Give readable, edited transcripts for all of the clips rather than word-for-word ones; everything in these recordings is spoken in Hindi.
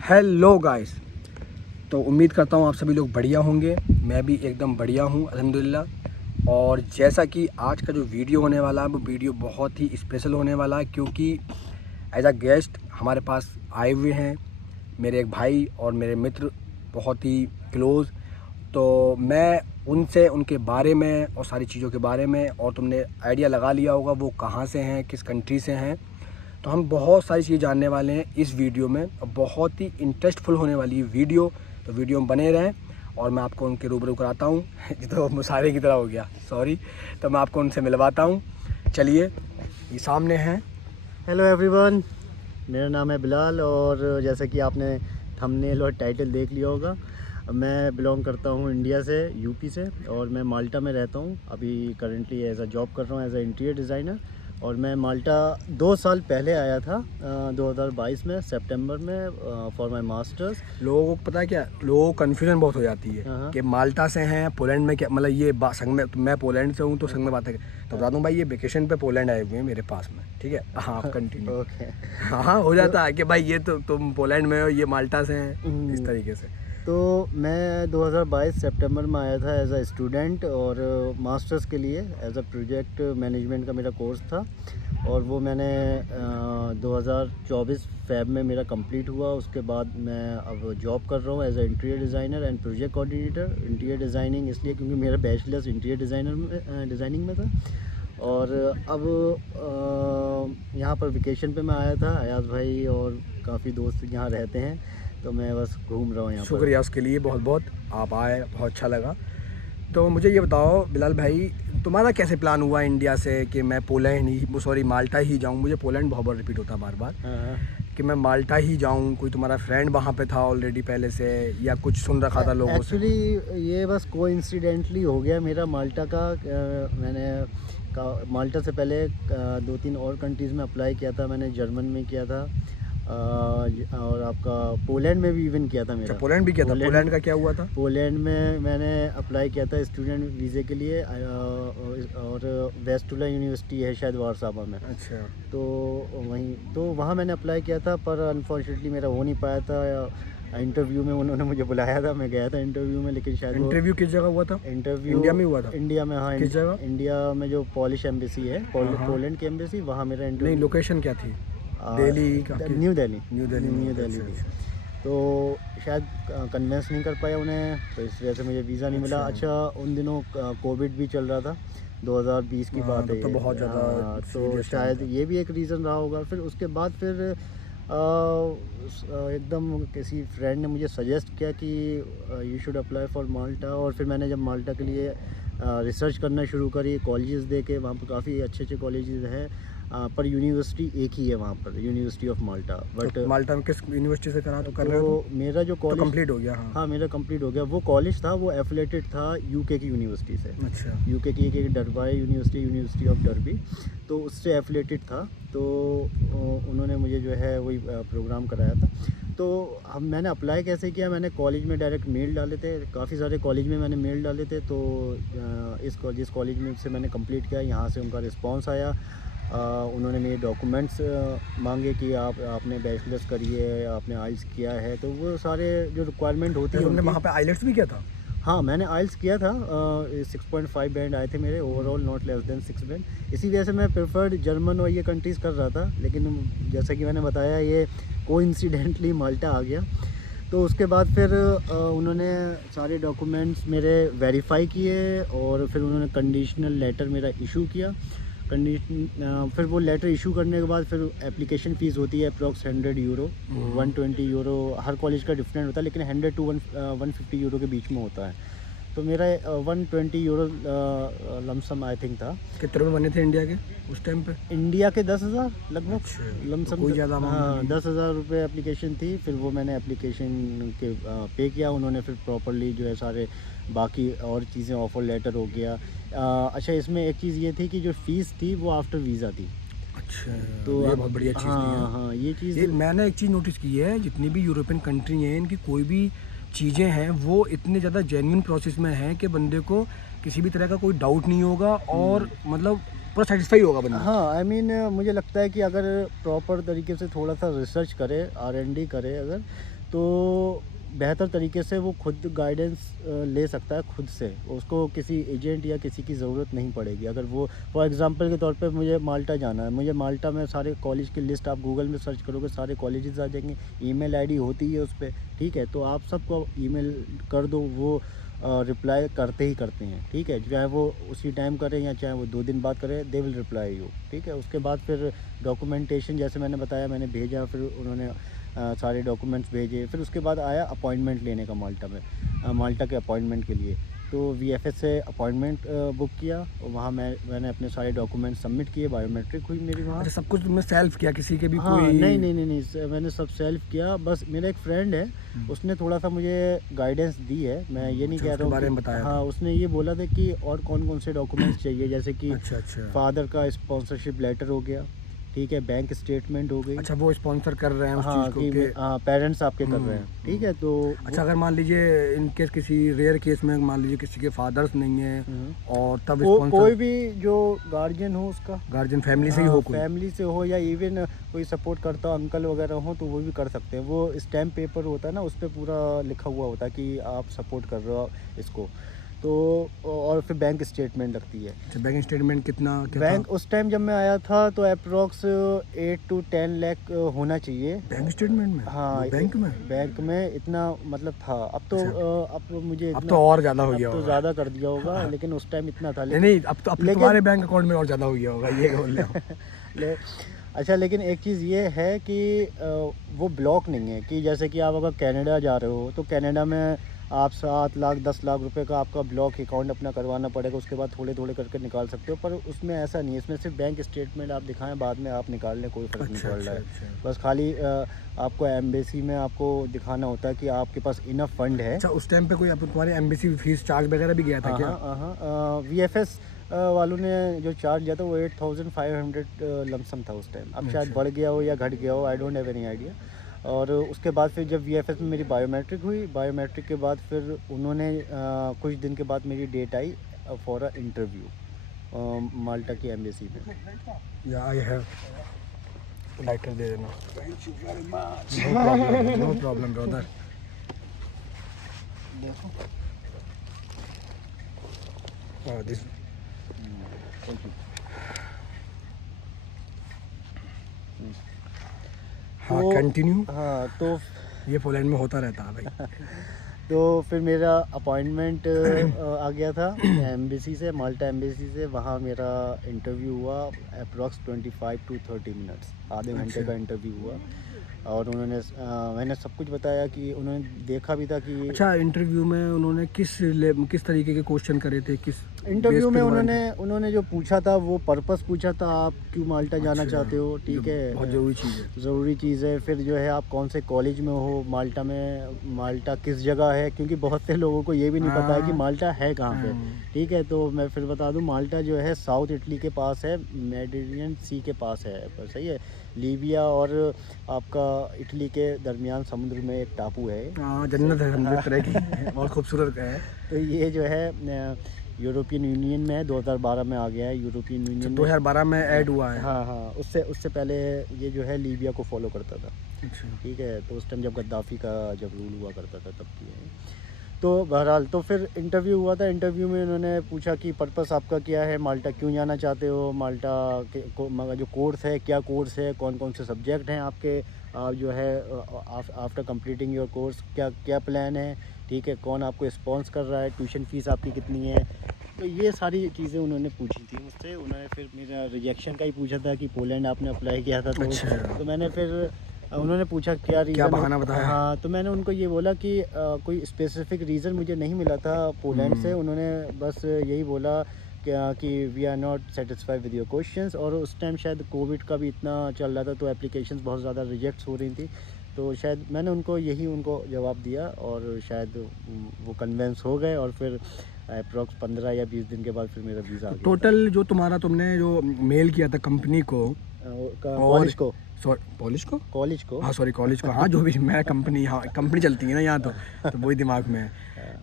Hello guys. तो उम्मीद करता हूँ आप सभी लोग बढ़िया होंगे। मैं भी एकदम बढ़िया हूँ अल्हम्दुलिल्लाह। और जैसा कि आज का जो वीडियो होने वाला है वो वीडियो बहुत ही स्पेशल होने वाला है, क्योंकि एज अ गेस्ट हमारे पास आए हुए हैं मेरे एक भाई और मेरे मित्र, बहुत ही क्लोज़। तो मैं उनसे उनके बारे में और सारी चीज़ों के बारे में, और तुमने आइडिया लगा लिया होगा वो कहाँ से हैं, किस कंट्री से हैं, तो हम बहुत सारी चीज़ जानने वाले हैं इस वीडियो में। और बहुत ही इंटरेस्टफुल होने वाली है वीडियो, तो वीडियो में बने रहें। और मैं आपको उनके रूबरू कराता हूँ तो मुशायरे की तरह हो गया, सॉरी। तो मैं आपको उनसे मिलवाता हूँ। चलिए, ये सामने हैं। हेलो एवरीवन, मेरा नाम है बिलाल और जैसा कि आपने थंबनेल और टाइटल देख लिया होगा, मैं बिलोंग करता हूँ इंडिया से, यूपी से, और मैं माल्टा में रहता हूँ। अभी करेंटली एज अ जॉब कर रहा हूँ एज अ इंटीरियर डिज़ाइनर। और मैं माल्टा 2 साल पहले आया था 2022 में सितंबर में फॉर माय मास्टर्स। लोगों को पता है क्या, लोगों को कन्फ्यूजन बहुत हो जाती है हाँ। कि माल्टा से हैं, पोलैंड में क्या मतलब ये संग में, तो मैं पोलैंड से हूँ तो संग में बात है। तो बता दूँ भाई, ये वेकेशन पे पोलैंड आए हुए हैं मेरे पास में, ठीक है। हाँ, आप कंटिन्यू। ओके। हाँ हाँ, हो जाता है कि भाई ये तो तुम पोलैंड में हो, ये माल्टा से हैं, इस तरीके से। तो मैं 2022 सितंबर में आया था एज अ स्टूडेंट, और मास्टर्स के लिए एज अ प्रोजेक्ट मैनेजमेंट का मेरा कोर्स था। और वो मैंने 2024 फेब में मेरा कंप्लीट हुआ। उसके बाद मैं अब जॉब कर रहा हूँ as a interior designer and project coordinator. Interior designing इसलिए क्योंकि मेरा बैचलर्स इंटीरियर डिज़ाइनिंग में था। और अब यहाँ पर वेकेशन पे मैं आया था, अयाज भाई और काफ़ी दोस्त यहाँ रहते हैं, तो मैं बस घूम रहा हूँ यहाँ पर। शुक्रिया उसके लिए बहुत बहुत, आप आए, बहुत अच्छा लगा। तो मुझे ये बताओ बिलाल भाई, तुम्हारा कैसे प्लान हुआ इंडिया से कि मैं पोलैंड ही, सॉरी माल्टा ही जाऊँ। मुझे पोलैंड बहुत बार रिपीट होता है बार बार हाँ। कि मैं माल्टा ही जाऊँ। कोई तुम्हारा फ्रेंड वहाँ पे था ऑलरेडी पहले से, या कुछ सुन रखा था लोगों से? एक्चुअली ये बस कोइंसिडेंटली हो गया मेरा माल्टा का। माल्टा से पहले 2-3 और कंट्रीज़ में अप्लाई किया था मैंने। जर्मन में किया था, और आपका पोलैंड में भी इवन किया था मेरा। अच्छा, पोलैंड भी किया था। पोलैंड का क्या हुआ था? पोलैंड में मैंने अप्लाई किया था स्टूडेंट वीज़े के लिए, और वेस्टुला यूनिवर्सिटी है शायद वारसाबा में। अच्छा, तो वहाँ मैंने अप्लाई किया था, पर अनफॉर्चुनेटली मेरा हो नहीं पाया था। इंटरव्यू में उन्होंने मुझे बुलाया था, मैं गया था इंटरव्यू में, लेकिन शायद इंटरव्यू किस जगह हुआ था? इंटरव्यू इंडिया में हुआ था? इंडिया में। हाँ, किस जगह? इंडिया में जो पॉलिश एम्बेसी है, हाँ। पोलैंड की एम्बेसी, वहाँ मेरा नहीं, इंटरव्यू। लोकेशन क्या थी? दिल्ली का? न्यू दिल्ली। न्यू दिल्ली में? न्यू दिल्ली अच्छा, थी। अच्छा। तो शायद कन्वेंस नहीं कर पाया उन्हें, तो इस वजह से मुझे वीज़ा नहीं मिला। अच्छा, उन दिनों कोविड भी चल रहा था, 2020 की बात है तो ये। बहुत ज़्यादा तो सीरियस टाइम शायद था। ये भी एक रीज़न रहा होगा। फिर उसके बाद फिर एकदम किसी फ्रेंड ने मुझे सजेस्ट किया कि यू शुड अप्लाई फॉर माल्टा। और फिर मैंने जब माल्टा के लिए रिसर्च करना शुरू करी, कॉलेजेस देखे, वहाँ पर काफ़ी अच्छे अच्छे कॉलेजेस हैं, पर यूनिवर्सिटी एक ही है वहाँ पर, यूनिवर्सिटी ऑफ माल्टा। बट तो माल्टा में किस यूनिवर्सिटी से करा तो कर रहे हो? तो मेरा जो तो कॉलेज कंप्लीट हो गया? हाँ। हाँ, मेरा कंप्लीट हो गया। वो कॉलेज था, वो एफिलेटेड था यूके की यूनिवर्सिटी से। अच्छा। यूके की एक डरबाई यूनिवर्सिटी ऑफ डरबी, तो उससे एफिलेटेड था। तो उन्होंने मुझे जो है वही प्रोग्राम कराया था। तो मैंने अप्लाई कैसे किया, मैंने कॉलेज में डायरेक्ट मेल डाले थे, काफ़ी सारे कॉलेज में मैंने मेल डाले थे। तो जिस कॉलेज में से मैंने कंप्लीट किया, यहाँ से उनका रिस्पांस आया। उन्होंने मेरे डॉक्यूमेंट्स मांगे कि आपने बैचलर्स करी है, आपने आइल्स किया है, तो वो सारे जो रिक्वायरमेंट होती है तुमने उनकी। वहाँ पे आइलेट्स भी किया था? हाँ, मैंने आइल्स किया था। 6.5 बैंड आए थे मेरे overall, not less than 6 band. इसी वजह से मैं प्रेफर्ड जर्मन और ये कंट्रीज़ कर रहा था, लेकिन जैसा कि मैंने बताया, ये कोइंसिडेंटली माल्टा आ गया। तो उसके बाद फिर उन्होंने सारे डॉक्यूमेंट्स मेरे वेरीफाई किए, और फिर उन्होंने कंडीशनल लेटर मेरा इशू किया। फिर वो लेटर इशू करने के बाद फिर एप्लीकेशन फ़ीस होती है अप्रॉक्स 100 यूरो, 120 यूरो। हर कॉलेज का डिफरेंट होता है, लेकिन 100 to 150 यूरो के बीच में होता है। तो मेरा 120 यूरो लमसम आई थिंक था। कितने रुपये बने थे इंडिया के उस टाइम पे? इंडिया के 10,000 लगभग अच्छा, लमसम। तो कोई ज़्यादा अमाउंट हाँ, नहीं। 10,000 रुपये एप्लीकेशन थी। फिर वो मैंने एप्लीकेशन के पे किया। उन्होंने फिर प्रॉपरली जो है सारे बाकी और चीज़ें, ऑफ़र लेटर हो गया। अच्छा, इसमें एक चीज़ ये थी कि जो फ़ीस थी वो आफ्टर वीज़ा थी। अच्छा, तो ये अब बहुत बढ़िया चीज़ थी। हाँ हाँ, ये चीज़। ये मैंने एक चीज़ नोटिस की है, जितनी भी यूरोपियन कंट्री हैं, इनकी कोई भी चीज़ें हैं वो इतने ज़्यादा जेन्युइन प्रोसेस में हैं कि बंदे को किसी भी तरह का कोई डाउट नहीं होगा। और मतलब पूरा सेटिस्फाई होगा बंदा। हाँ, आई मीन मुझे लगता है कि अगर प्रॉपर तरीके से थोड़ा सा रिसर्च करे, R&D करे अगर, तो बेहतर तरीके से वो खुद गाइडेंस ले सकता है खुद से। उसको किसी एजेंट या किसी की ज़रूरत नहीं पड़ेगी। अगर वो फॉर एग्जांपल के तौर पे मुझे माल्टा जाना है, मुझे माल्टा में सारे कॉलेज की लिस्ट आप गूगल में सर्च करोगे, सारे कॉलेजेस आ जाएंगे, ईमेल आईडी होती है उस पर, ठीक है। तो आप सबको ईमेल कर दो, वो रिप्लाई करते ही करते हैं, ठीक है। चाहे वो उसी टाइम करें या चाहे वो 2 दिन बाद करें, दे विल रिप्लाई यू, ठीक है। उसके बाद फिर डॉक्यूमेंटेशन जैसे मैंने बताया, मैंने भेजा, फिर उन्होंने सारे डॉक्यूमेंट्स भेजे। फिर उसके बाद आया अपॉइंटमेंट लेने का माल्टा में, माल्टा के अपॉइंटमेंट के लिए। तो VFS से अपॉइंटमेंट बुक किया, और वहाँ मैंने अपने सारे डॉक्यूमेंट सबमिट किए, बायोमेट्रिक हुई मेरी वहाँ। अच्छा, सब कुछ तुमने सेल्फ किया, किसी के भी हाँ, कोई? नहीं, मैंने सब सेल्फ किया। बस मेरा एक फ्रेंड है, उसने थोड़ा सा मुझे गाइडेंस दी है, मैं ये नहीं अच्छा, कह उसके रहा बारे हूँ में बताया हाँ, उसने ये बोला था कि और कौन कौन से डॉक्यूमेंट्स चाहिए, जैसे कि अच्छा फादर का स्पॉन्सरशिप लेटर हो गया, ठीक है, बैंक स्टेटमेंट हो गई। अच्छा, वो स्पॉन्सर कर रहे हैं उस हाँ, चीज़ को कि कि हाँ, पेरेंट्स आपके कर रहे हैं, ठीक है। तो अच्छा, अगर मान लीजिए इन केस किसी रेयर केस में मान लीजिए किसी के फादर्स नहीं है और तब कोई स्पॉन्सर भी जो गार्जियन हो उसका, गार्जियन फैमिली से ही हो कोई? फैमिली से हो या इवन कोई सपोर्ट करता अंकल वगैरह हो, तो वो भी कर सकते हैं। वो स्टैम्प पेपर होता है ना, उस पर पूरा लिखा हुआ होता है कि आप सपोर्ट कर रहे हो इसको। तो और फिर बैंक स्टेटमेंट लगती है। अच्छा, बैंक स्टेटमेंट कितना क्या बैंक था? उस टाइम जब मैं आया था तो अप्रोक्स 8 to 10 लाख होना चाहिए। बैंक स्टेटमेंट में? हाँ, वो बैंक में? बैंक में इतना मतलब था। अब तो अच्छा। अब मुझे अब इतना, तो और ज़्यादा हो अब गया तो होगा। ज़्यादा कर दिया होगा, लेकिन उस टाइम इतना था। नहीं नहीं, अब तो लेकिन तुम्हारे बैंक अकाउंट में और ज़्यादा हो गया होगा, ये बोल रहे हो? ले, अच्छा, लेकिन एक चीज़ ये है कि वो ब्लॉक नहीं है कि जैसे कि आप अगर कनाडा जा रहे हो तो कनाडा में आप 7 लाख 10 लाख रुपए का आपका ब्लॉक अकाउंट अपना करवाना पड़ेगा, उसके बाद थोड़े थोड़े करके निकाल सकते हो। पर उसमें ऐसा नहीं है, इसमें सिर्फ बैंक स्टेटमेंट आप दिखाएं, बाद में आप निकाल लें, कोई फ़र्क नहीं अच्छा पड़ रहा है। अच्छा। बस खाली आपको एम्बेसी में आपको दिखाना होता है कि आपके पास इनफ फंड है। अच्छा, उस टाइम पे कोई तुम्हारी एम्बेसी फीस चार्ज वगैरह भी गया था क्या? हाँ, VFS वालों ने जो चार्ज लिया था वो 8500 लमसम था उस टाइम। अब शायद बढ़ गया हो या घट गया हो, I don't have any idea. और उसके बाद फिर जब VFS में मेरी बायोमेट्रिक हुई, बायोमेट्रिक के बाद फिर उन्होंने कुछ दिन के बाद मेरी डेट आई फॉर अ इंटरव्यू माल्टा की एम्बेसी में। या आई हैव लाइटर दे देना। No problem brother. देखो, दिस हाँ, कंटिन्यू। हाँ, तो ये पोलैंड में होता रहता है भाई। तो फिर मेरा अपॉइंटमेंट आ गया था एम्बेसी से, माल्टा एम्बेसी से। वहाँ मेरा इंटरव्यू हुआ अप्रॉक्स 25 to 30 मिनट्स, आधे घंटे का इंटरव्यू हुआ। और उन्होंने मैंने सब कुछ बताया कि उन्होंने देखा भी था कि अच्छा, इंटरव्यू में उन्होंने किस तरीके के क्वेश्चन करे थे? किस इंटरव्यू बेस में पे उन्होंने जो पूछा था वो पर्पस पूछा था, आप क्यों माल्टा जाना अच्छा, चाहते हो, ठीक जो है, बहुत ज़रूरी चीज़ है। ज़रूरी चीज़ है। फिर जो है आप कौन से कॉलेज में हो माल्टा में, माल्टा किस जगह है, क्योंकि बहुत से लोगों को ये भी नहीं पता है कि हाँ। माल्टा है कहाँ पे, ठीक है। तो मैं फिर बता दूं, माल्टा जो है साउथ इटली के पास है, मेडिटेरियन सी के पास है, पर सही है, लीबिया और आपका इटली के दरमियान समुद्र में एक टापू है। हाँ, जन्नत है समझो, तरह की बहुत खूबसूरत है। तो ये जो है यूरोपियन यूनियन में है, 2012 में आ गया है यूरोपियन यूनियन में। 2012 में ऐड हुआ है। हाँ, उससे पहले ये जो है लीबिया को फॉलो करता था, अच्छा। ठीक है। तो उस टाइम जब गद्दाफ़ी का जब रूल हुआ करता था तब की है। तो बहरहाल, तो फिर इंटरव्यू हुआ था। इंटरव्यू में उन्होंने पूछा कि पर्पस आपका क्या है, माल्टा क्यों जाना चाहते हो, माल्टा के जो कोर्स है, क्या कोर्स है, कौन कौन से सब्जेक्ट हैं आपके, आप जो है आफ्टर कंप्लीटिंग योर कोर्स क्या क्या प्लान है, ठीक है, कौन आपको स्पॉन्स कर रहा है, ट्यूशन फ़ीस आपकी कितनी है। तो ये सारी चीज़ें उन्होंने पूछी थी मुझसे। उन्होंने फिर मेरा रिजेक्शन का ही पूछा था कि पोलैंड आपने अप्लाई किया था, अच्छा। तो मैंने फिर उन्होंने पूछा क्या रीज़न, बहाना बताया? हाँ, तो मैंने उनको ये बोला कि कोई स्पेसिफिक रीज़न मुझे नहीं मिला था पोलैंड से। उन्होंने बस यही बोला कि we are not satisfied with your questions. और उस टाइम शायद कोविड का भी इतना चल रहा था, तो एप्लीकेशंस बहुत ज़्यादा रिजेक्ट हो रही थी। तो शायद मैंने उनको जवाब दिया और शायद वो कन्वेंस हो गए। और फिर अप्रॉक्स 15 या 20 दिन के बाद फिर मेरा वीज़ा आ गया। टोटल जो तुमने जो मेल किया था कंपनी को, कॉलेज को, कॉलेज को हाँ, सॉरी कॉलेज को, हाँ जो भी, मैं कंपनी, हाँ कंपनी चलती है ना यहाँ, तो वही दिमाग में है।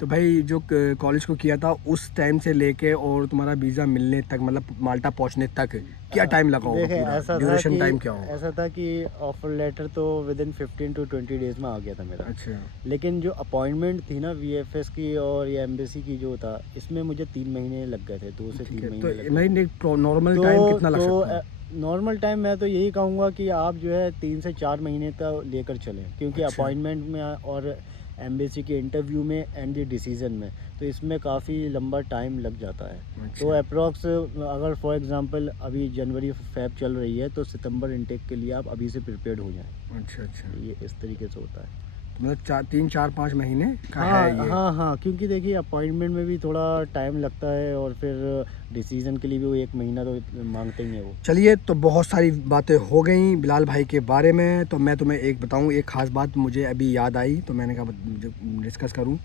तो भाई जो कॉलेज को किया था उस टाइम से लेके और तुम्हारा वीज़ा मिलने तक, मतलब माल्टा पहुंचने तक क्या टाइम लगा होगा? देखे, पूरा ऐसा ड्यूरेशन था टाइम कि क्या होगा? ऐसा था कि ऑफर लेटर तो विद इन 15 to 20 डेज में आ गया था मेरा। अच्छा, लेकिन जो अपॉइंटमेंट थी ना वीएफएस की और ये एम्बेसी की जो था, इसमें मुझे 3 महीने लग गए थे, 2 से 3 ठीक है। महीने तो लग गए थे। नहीं, नॉर्मल टाइम कितना लग सकता है? नॉर्मल टाइम मैं तो यही कहूँगा कि आप जो है 3 से 4 महीने तक लेकर चलें, क्योंकि अच्छा। अपॉइंटमेंट में और एम्बेसी के इंटरव्यू में एंड द डिसीज़न में, तो इसमें काफ़ी लंबा टाइम लग जाता है। तो अच्छा, अप्रॉक्स अगर फॉर एग्जांपल अभी जनवरी फेब चल रही है, तो सितंबर इनटेक के लिए आप अभी से प्रिपेयर्ड हो जाएं। अच्छा, अच्छा। ये इस तरीके से होता है। तो मतलब 3-4-5 महीने का हाँ है ये? हाँ हाँ, क्योंकि देखिए अपॉइंटमेंट में भी थोड़ा टाइम लगता है और फिर डिसीज़न के लिए भी वो 1 महीना तो मांगते ही हैं वो। चलिए, तो बहुत सारी बातें हो गई बिलाल भाई के बारे में, तो मैं तुम्हें एक बताऊं, एक ख़ास बात मुझे अभी याद आई, तो मैंने कहा डिस्कस करूं।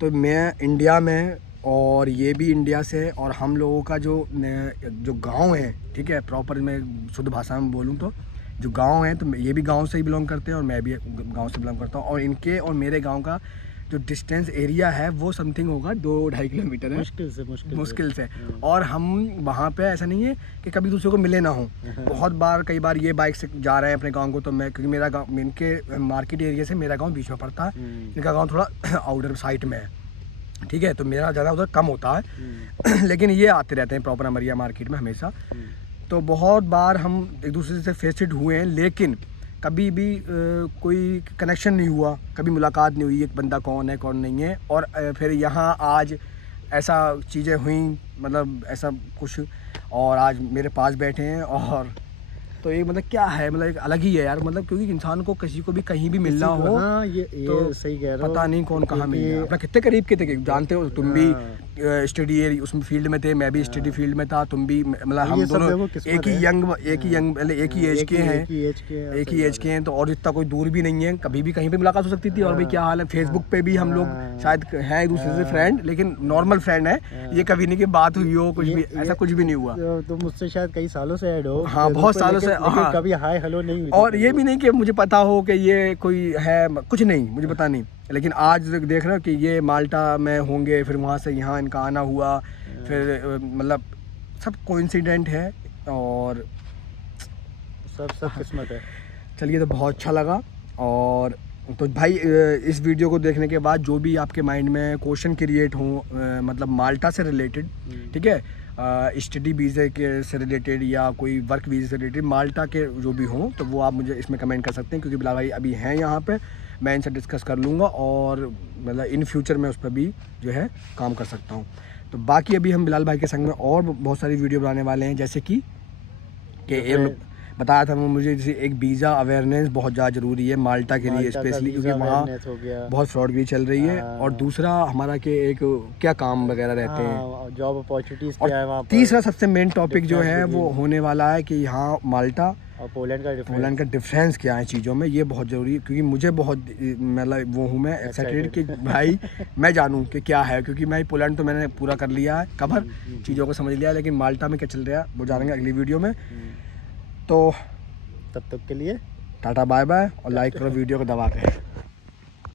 तो मैं इंडिया में, और ये भी इंडिया से, और हम लोगों का जो गांव है, ठीक है, प्रॉपर मैं शुद्ध भाषा में बोलूं तो जो गांव है, तो ये भी गांव से ही बिलोंग करते हैं और मैं भी गांव से बिलोंग करता हूं, और इनके और मेरे गांव का जो डिस्टेंस एरिया है वो समथिंग होगा 2-2.5 किलोमीटर है, मुश्किल से। और हम वहाँ पे ऐसा नहीं है कि कभी दूसरे को मिले ना हो। बहुत बार, कई बार ये बाइक से जा रहे हैं अपने गांव को, तो मैं, क्योंकि मेरा गांव, इनके मार्केट एरिया से मेरा गांव बीच में पड़ता है, इनका गांव थोड़ा आउटर साइड में है, ठीक है, तो मेरा ज़्यादा उधर कम होता है। लेकिन ये आते रहते हैं प्रॉपर अमरिया मार्केट में हमेशा। तो बहुत बार हम एक दूसरे से फेसिड हुए हैं, लेकिन कभी भी कोई कनेक्शन नहीं हुआ, कभी मुलाकात नहीं हुई, एक बंदा कौन है कौन नहीं है। और फिर यहाँ आज ऐसा चीज़ें हुई, मतलब ऐसा कुछ, और आज मेरे पास बैठे हैं, और तो ये मतलब क्या है, मतलब एक अलग ही है यार, मतलब क्योंकि इंसान को किसी को भी कहीं भी मिलना हो, हाँ, ये तो सही कह रहे हो, पता नहीं कौन कहाँ मिल गया। अपना कितने करीब के थे, जानते हो, तुम भी स्टडी उसमें फील्ड में थे, मैं भी स्टडी फील्ड में था, तुम भी, मतलब हम दोनों एक ही यंग मतलब एक ही एज के हैं, एक ही एज के हैं, तो और इतना कोई दूर भी नहीं है, कभी भी कहीं पे मुलाकात हो सकती थी। और भाई क्या हाल है, फेसबुक पे भी हम लोग शायद हैं एक दूसरे से फ्रेंड, लेकिन नॉर्मल फ्रेंड है, ये कभी नहीं कि बात हुई हो, कुछ भी ऐसा कुछ भी नहीं हुआ। तो मुझसे शायद कई सालों से ऐड हो। हाँ, बहुत सालों से, हाँ, कभी हाय हेलो नहीं हुई। और ये भी नहीं कि मुझे पता हो कि ये कोई है, कुछ नहीं, मुझे पता नहीं। लेकिन आज देख रहे हो कि ये माल्टा में होंगे, फिर वहाँ से यहाँ इनका आना हुआ, फिर मतलब सब कोइंसिडेंट है, और सब किस्मत है। चलिए, तो बहुत अच्छा लगा। और तो भाई इस वीडियो को देखने के बाद जो भी आपके माइंड में क्वेश्चन क्रिएट हो, मतलब माल्टा से रिलेटेड, ठीक है, स्टडी वीज़े के से रिलेटेड या कोई वर्क वीज़े से रिलेटेड, माल्टा के जो भी हों, तो वो आप मुझे इसमें कमेंट कर सकते हैं, क्योंकि बिलाल भाई अभी हैं यहाँ पे, मैं इनसे डिस्कस कर लूँगा, और मतलब इन फ्यूचर में उस पर भी जो है काम कर सकता हूँ। तो बाकी अभी हम बिलाल भाई के संग में और बहुत सारी वीडियो बनाने वाले हैं, जैसे कि बताया था मुझे, जैसे एक वीज़ा अवेयरनेस बहुत ज़्यादा ज़रूरी है माल्टा के लिए स्पेशली, क्योंकि वहाँ बहुत फ्रॉड भी चल रही है। और दूसरा हमारा के एक क्या काम वगैरह रहते हैं, जॉब अपॉर्चुनिटीज़ और क्या है वहाँ पर। तीसरा सबसे मेन टॉपिक जो है वो होने वाला है कि यहाँ माल्टा और पोलैंड का डिफरेंस क्या है चीज़ों में, ये बहुत ज़रूरी है, क्योंकि मुझे बहुत, मतलब वो हूँ मैं एक्साइटेड कि भाई मैं जानूँ कि क्या है, क्योंकि मैं पोलैंड तो मैंने पूरा कर लिया है कवर, चीज़ों को समझ लिया, लेकिन माल्टा में क्या चल रहा है वो जानेंगे अगली वीडियो में। तो तब तक के लिए टाटा बाय बाय, और लाइक करो वीडियो को दबा के।